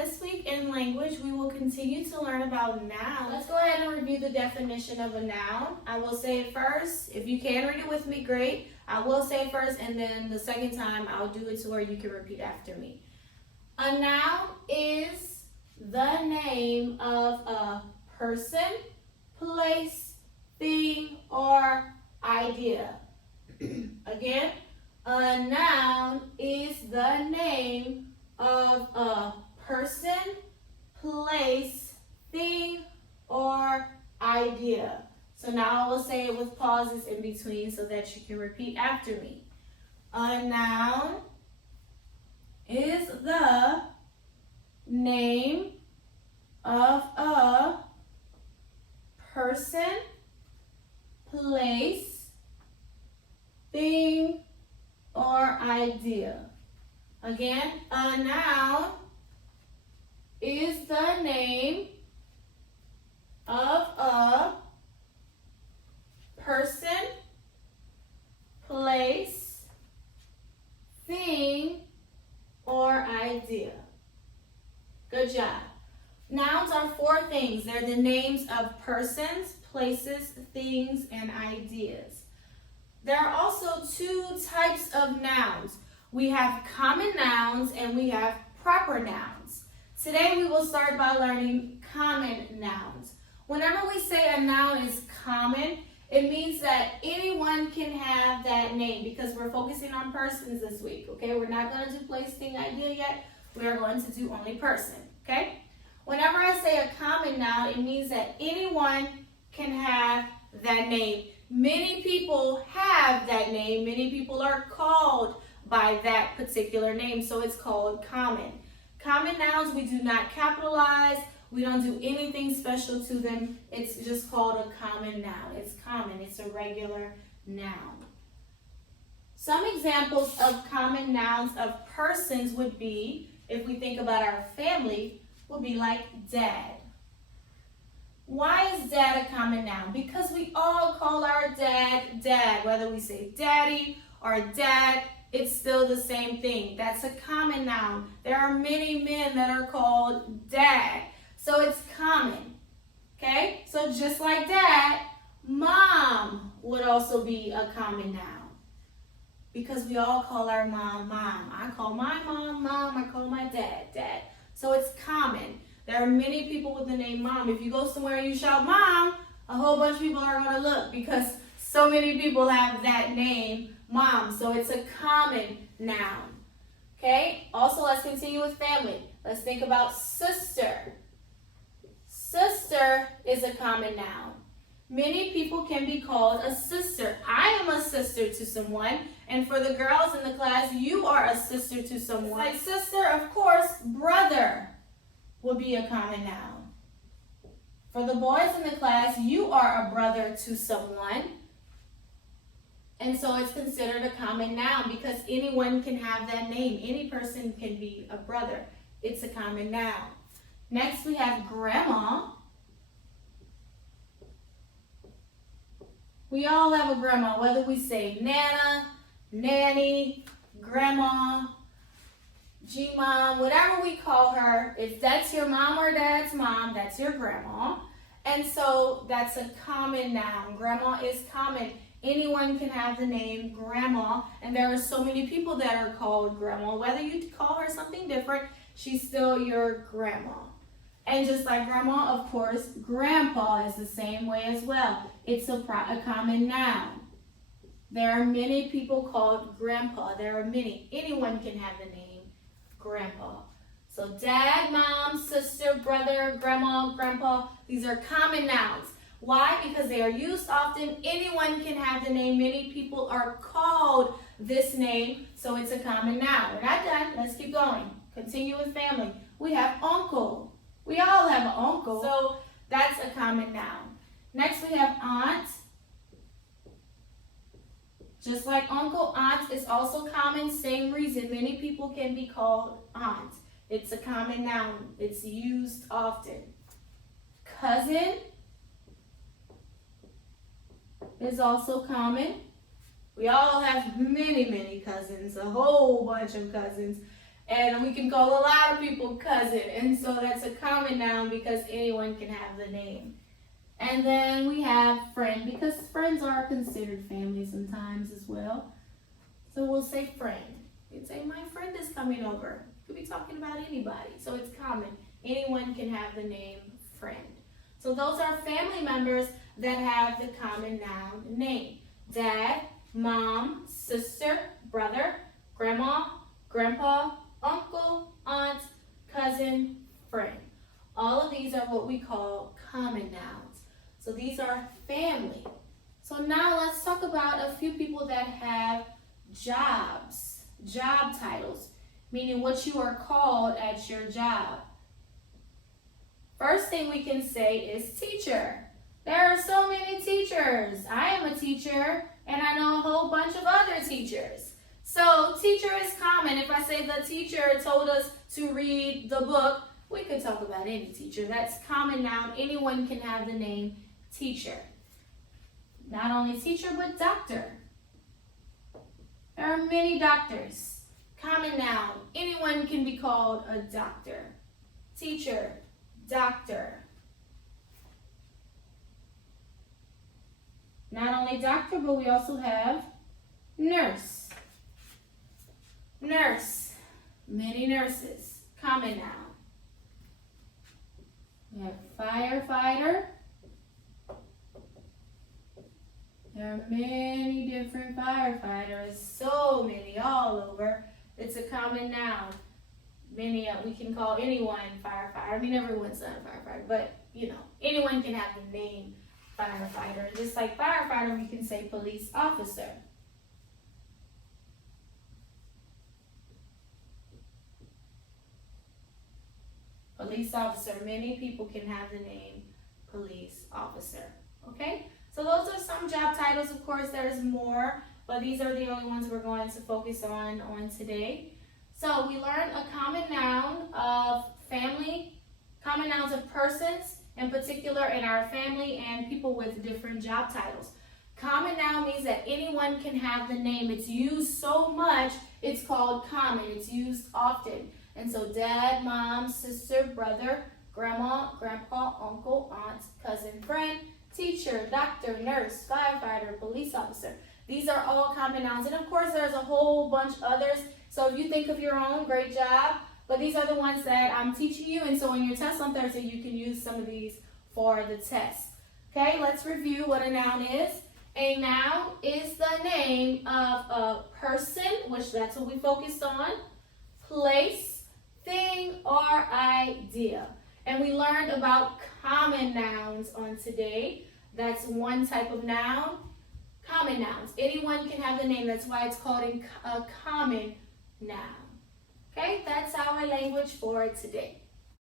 this week in language, we will continue to learn about nouns. Let's go ahead and review the definition of a noun. I will say it first. If you can read it with me, great. I will say it first, and then the second time, I'll do it to where you can repeat after me. A noun is the name of a person, place, thing, or idea. Again, a noun is the name of a person, place, thing, or idea. So now I will say it with pauses in between so that you can repeat after me. A noun is the name of a person, place, thing, or idea. Again, a noun is the name of a person, place, thing, or idea. Good job. Nouns are four things. They're the names of persons, places, things, and ideas. There are also two types of nouns. We have common nouns and we have proper nouns. Today we will start by learning common nouns. Whenever we say a noun is common, it means that anyone can have that name because we're focusing on persons this week, okay? We're not going to do place, thing, idea yet. We are going to do only person, okay? Whenever I say a common noun, it means that anyone can have that name. Many people have that name. Many people are called by that particular name, so it's called common. Common nouns we do not capitalize. We don't do anything special to them. It's just called a common noun. It's common. It's a regular noun. Some examples of common nouns of persons would be, if we think about our family, would be like dad. Why is dad a common noun? Because we all call our dad dad. Whether we say daddy or dad, it's still the same thing. That's a common noun. There are many men that are called dad. So it's common. Okay? So just like dad, mom would also be a common noun. Because we all call our mom mom. I call my mom mom. I call my dad dad. So it's common. There are many people with the name mom. If you go somewhere and you shout mom, a whole bunch of people are going to look because so many people have that name mom. So it's a common noun. Okay? Also, let's continue with family. Let's think about sister. Sister is a common noun. Many people can be called a sister. I am a sister to someone. And for the girls in the class, you are a sister to someone. Like sister, of course, brother will be a common noun. For the boys in the class, you are a brother to someone. And so it's considered a common noun because anyone can have that name. Any person can be a brother. It's a common noun. Next we have grandma. We all have a grandma, whether we say nana, nanny, grandma, G-mom, whatever we call her. If that's your mom or dad's mom, that's your grandma. And so that's a common noun. Grandma is common. Anyone can have the name grandma, and there are so many people that are called grandma. Whether you call her something different, she's still your grandma. And just like grandma, of course, grandpa is the same way as well. It's a common noun. There are many people called grandpa. There are many. Anyone can have the name grandpa. So dad, mom, sister, brother, grandma, grandpa, these are common nouns. Why? Because they are used often. Anyone can have the name. Many people are called this name, so it's a common noun. We're not done. Let's keep going. Continue with family. We have uncle. We all have an uncle, so that's a common noun. Next we have aunt. Just like uncle, aunt is also common. Same reason. Many people can be called aunt. It's a common noun. It's used often. Cousin is also common. We all have many, many cousins, a whole bunch of cousins. And we can call a lot of people cousin. And so that's a common noun because anyone can have the name. And then we have friend because friends are considered family sometimes as well. So we'll say friend. You'd say, my friend is coming over. Could be talking about anybody. So it's common. Anyone can have the name friend. So those are family members that have the common noun name. Dad, mom, sister, brother, grandma, grandpa, uncle, aunt, cousin, friend. All of these are what we call common nouns. So these are family. So now let's talk about a few people that have jobs, job titles, meaning what you are called at your job. First thing we can say is teacher. There are so many teachers. I am a teacher and I know a whole bunch of other teachers. So teacher is common. If I say the teacher told us to read the book, we could talk about any teacher. That's common noun. Anyone can have the name teacher. Not only teacher, but doctor. There are many doctors. Common noun. Anyone can be called a doctor. Teacher, doctor. Not only doctor, but we also have nurse. Nurse. Many nurses. Common noun. We have firefighter. There are many different firefighters. So many all over. It's a common noun. Many, we can call anyone firefighter. I mean, everyone's not a firefighter, but, anyone can have the name firefighter. Just like firefighter, we can say police officer. Police officer. Many people can have the name police officer. Okay? So those are some job titles. Of course, there's more, but these are the only ones we're going to focus on today. So we learned a common noun of family, common nouns of persons, in particular in our family and people with different job titles. Common noun means that anyone can have the name. It's used so much, it's called common. It's used often. And so dad, mom, sister, brother, grandma, grandpa, uncle, aunt, cousin, friend, teacher, doctor, nurse, firefighter, police officer. These are all common nouns. And of course, there's a whole bunch others. So if you think of your own, great job. But these are the ones that I'm teaching you. And so in your test on Thursday, you can use some of these for the test. Okay, let's review what a noun is. A noun is the name of a person, which that's what we focused on, place, thing, or idea. And we learned about common nouns on today. That's one type of noun. Common nouns. Anyone can have the name. That's why it's called a common noun. Okay, that's our language for today.